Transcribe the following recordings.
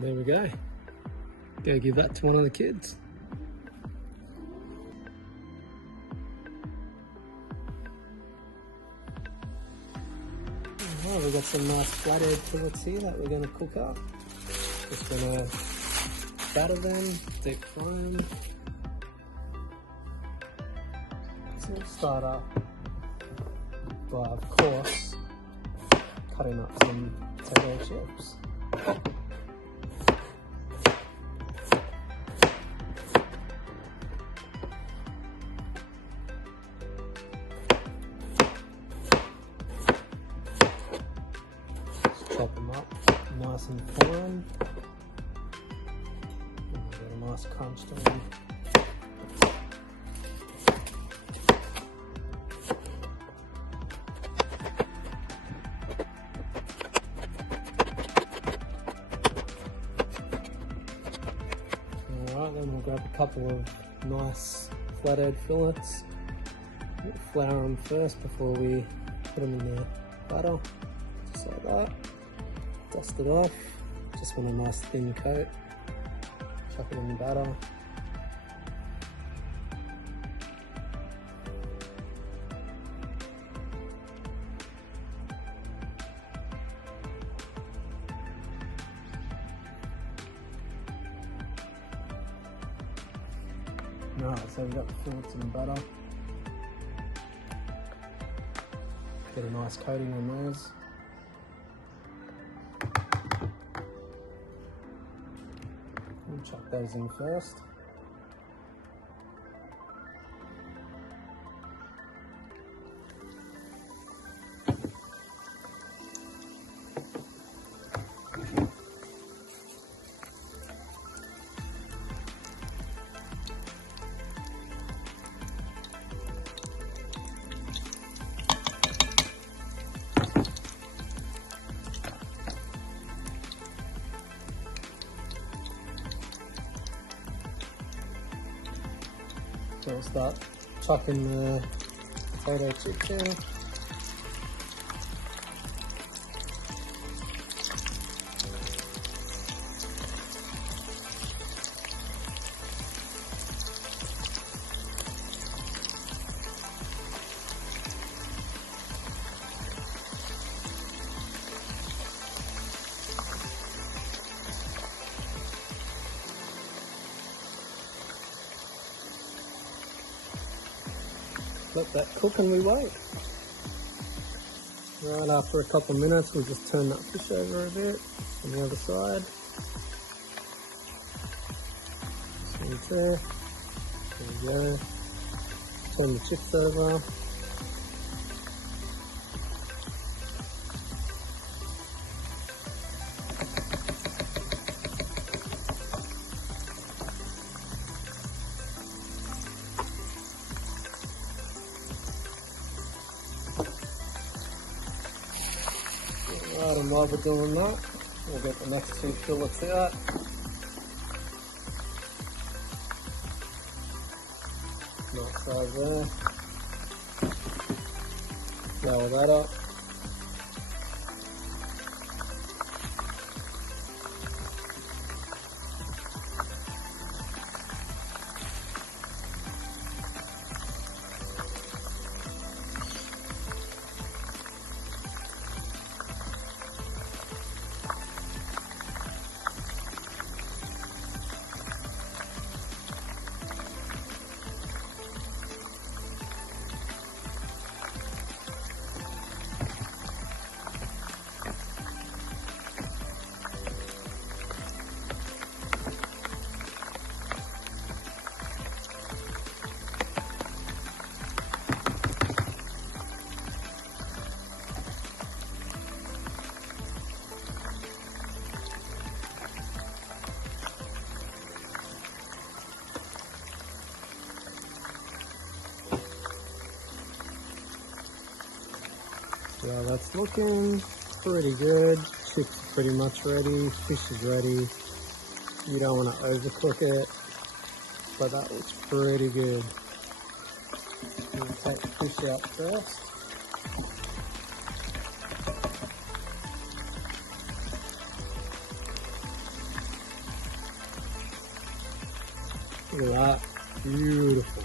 There we go. Go give that to one of the kids. Alright, we've got some nice flathead fillets here that we're going to cook up. Just going to batter them, deep fry them. So we'll start up by, of course, cutting up some potato chips. Chop them up nice and fine. And get a nice crunch to them. Alright, then we'll grab a couple of nice flathead fillets. We'll flour them first before we put them in the batter. Just like that. Dust it off, just want a nice thin coat, chuck it in the batter. Alright, so we've got the fillets in the butter. Get a nice coating on those. We'll chuck those in first. So we'll start chucking the potato chips in. Let that cook and we wait. Right after a couple of minutes, we'll just turn that fish over a bit on the other side. Just there. There we go. Turn the chips over. Right, and while we're doing that, we'll get the next two fillets out. Nice size there. Roll that up. Yeah, that's looking pretty good. Chips are pretty much ready. Fish is ready. You don't want to overcook it, but that looks pretty good. We'll take the fish out first. Look at that, beautiful.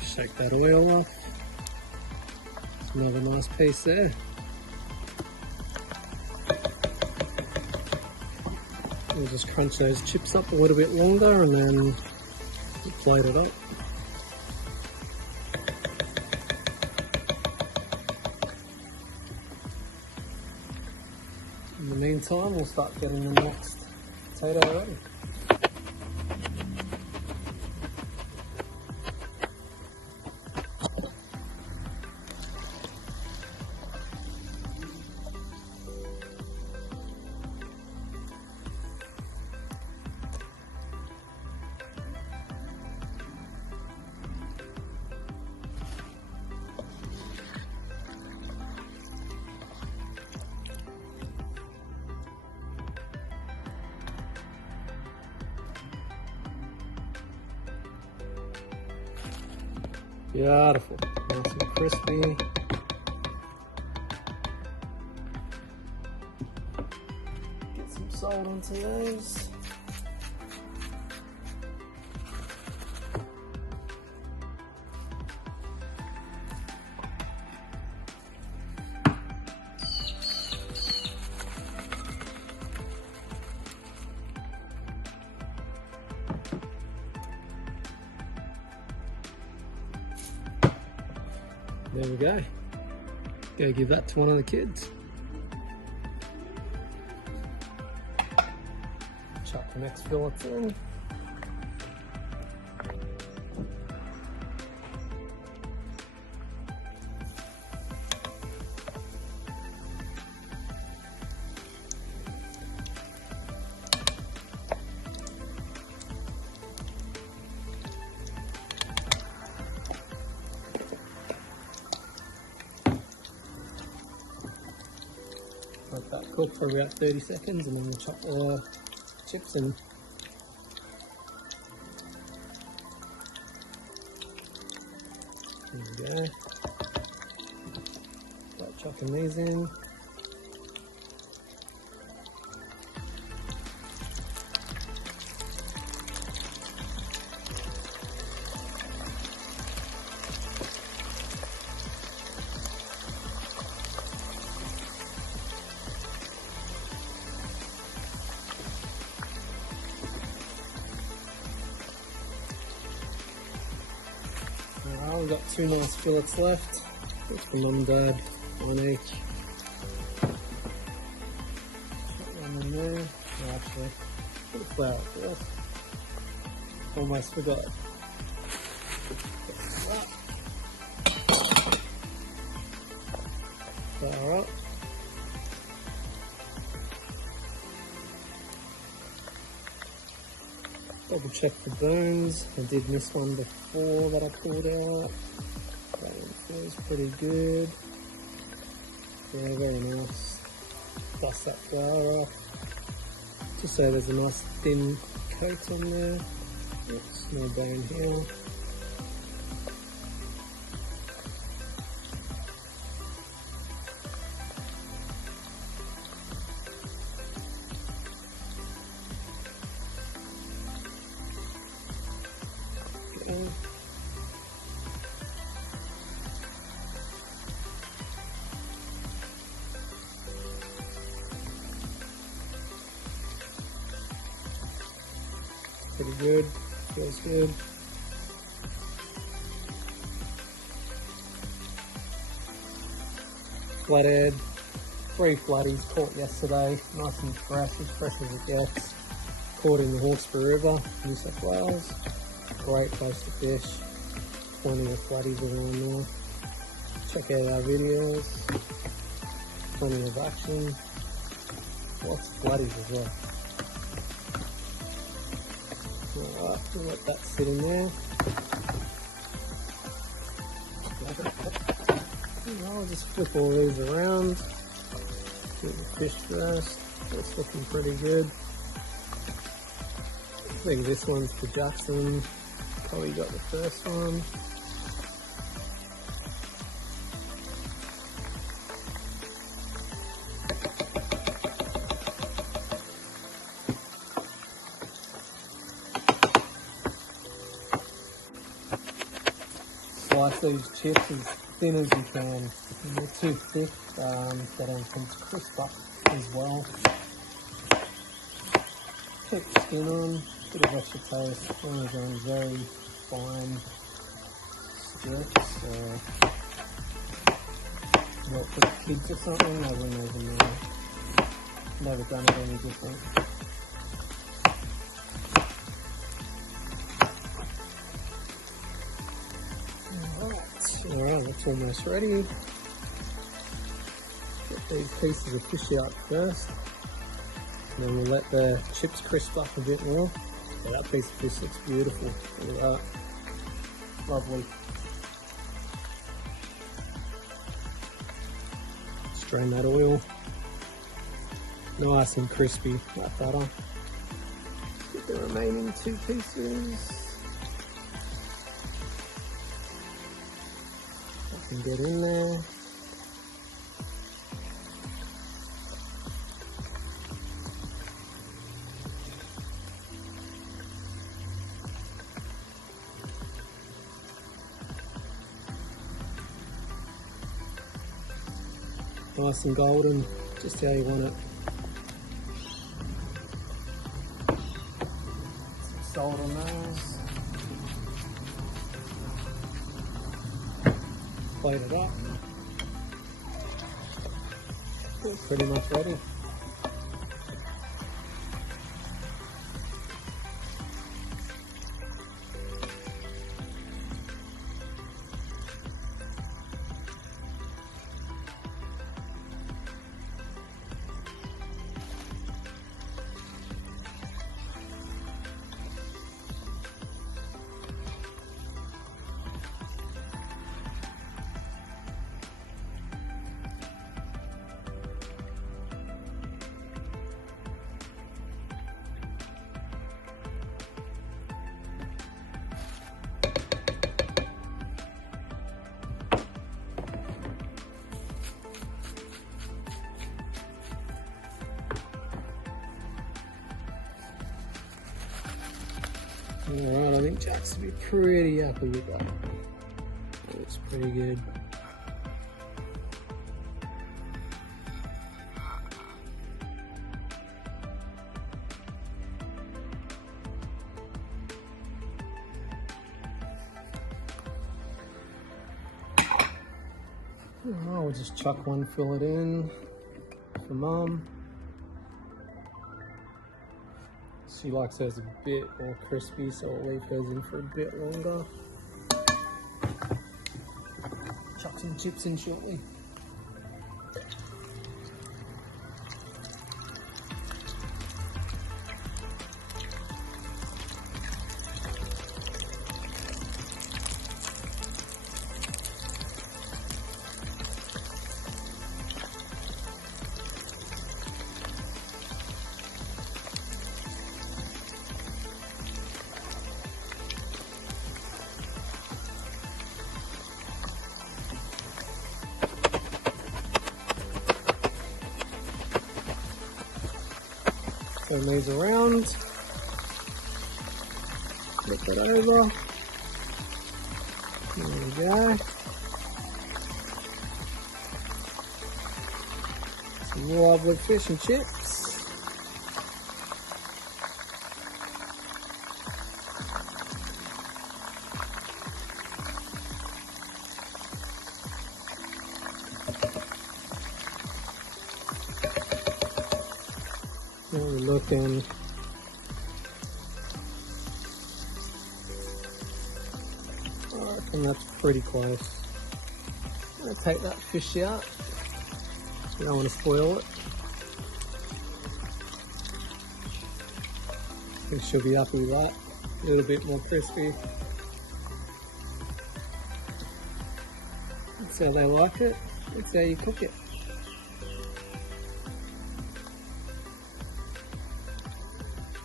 Shake that oil off. Another nice piece there. We'll just crunch those chips up a little bit longer and then plate it up. In the meantime, we'll start getting the next potato ready. Beautiful, nice and crispy. Get some salt onto those. There we go. Go give that to one of the kids. Chuck the next fillets in. Let that cook for about 30 seconds and then we'll chop the chips in. There we go. Start chopping these in. We've got two nice fillets left. Just for mum and dad, one each. Put one in there. Oh, actually, put the flour first. Almost forgot. Flour up. Double check the bones. I did miss one before that I pulled out. That one feels pretty good. Yeah, very nice. Dust that flour off. Just so there's a nice thin coat on there. Oops, no bone here. Pretty good, feels good. Flathead, 3 flatties caught yesterday, nice and fresh as it gets. Caught in the Hawkesbury River, New South Wales. Great place to fish, plenty of flatties around there. Check out our videos, plenty of action, lots of flatties as well. Alright, we'll let that sit in there. I'll just flip all these around. Get the fish first. It's looking pretty good. think this one's for Jackson. Probably got the first one. Slice these chips as thin as you can. If they're too thick, they don't come crisp up as well. Keep the skin on, bit of extra toast. One of those very fine strips. What for the kids or something? I wouldn't even know. Never done it any different. Alright, that's almost ready. Get these pieces of fish out first. And then we'll let the chips crisp up a bit more. So that piece of fish looks beautiful. Look at that. Lovely. Strain that oil. Nice and crispy, that butter. Get the remaining 2 pieces. I can get in there. Nice and golden, just how you want it. Some salt on those. Plate it up. We're pretty much ready. Alright, I think Jack's will be pretty happy with that. That looks pretty good. Oh, we'll just chuck one fillet in for Mum. She likes hers a bit more crispy, so I'll leave hers in for a bit longer. Chuck some chips in shortly. Turn these around, flip it over, there we go. Some lovely fish and chips. We're looking. I reckon that's pretty close. I'm going to take that fish out. We don't want to spoil it. I think she'll be happy with that. A little bit more crispy. That's how they like it. That's how you cook it.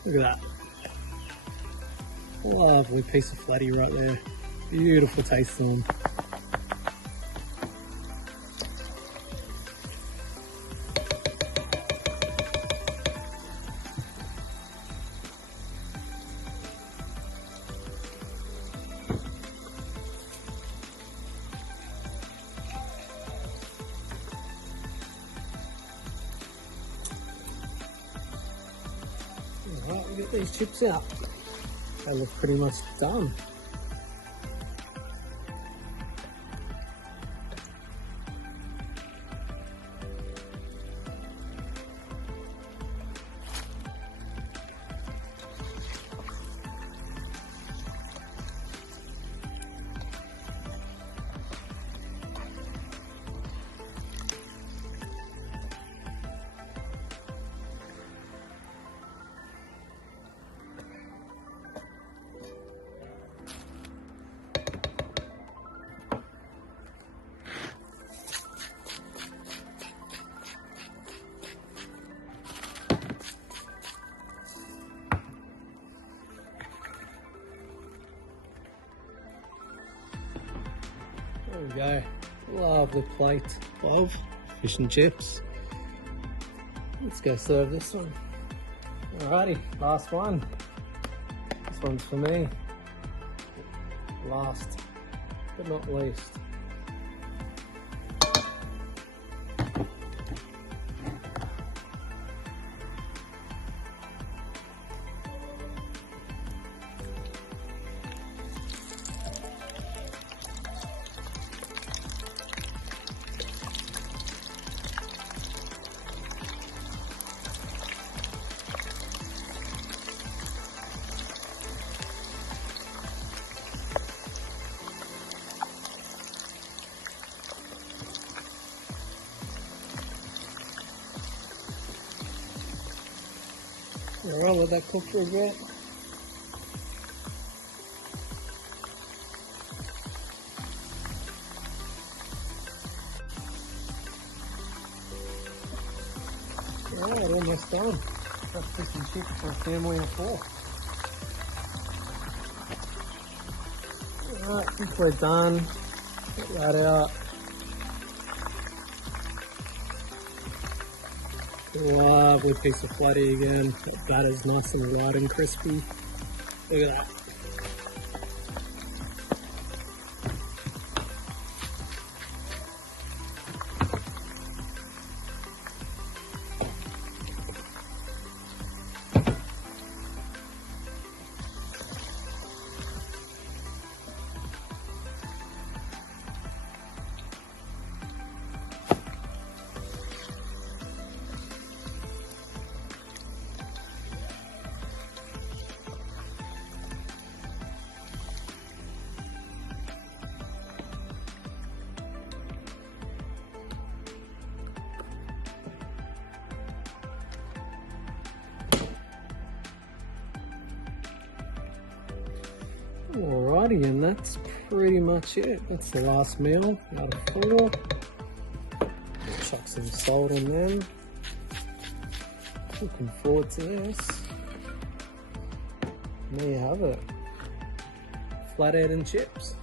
Look at that. Lovely piece of flatty right there. Beautiful taste to them. Alright, we get these chips out. They look pretty much done. There we go, lovely plate of fish and chips. Let's go serve this one. Alrighty, last one. This one's for me. Last but not least. Alright, let that cook for a bit. Alright, almost done. That's fish and chips for a family of 4. Alright, I think we're done. Get that out. Lovely piece of flatty again. That batter's nice and light and crispy. Look at that. Alrighty, and that's pretty much it. That's the last meal out of 4. Chuck some salt on them. Looking forward to this. And there you have it. Flathead and chips.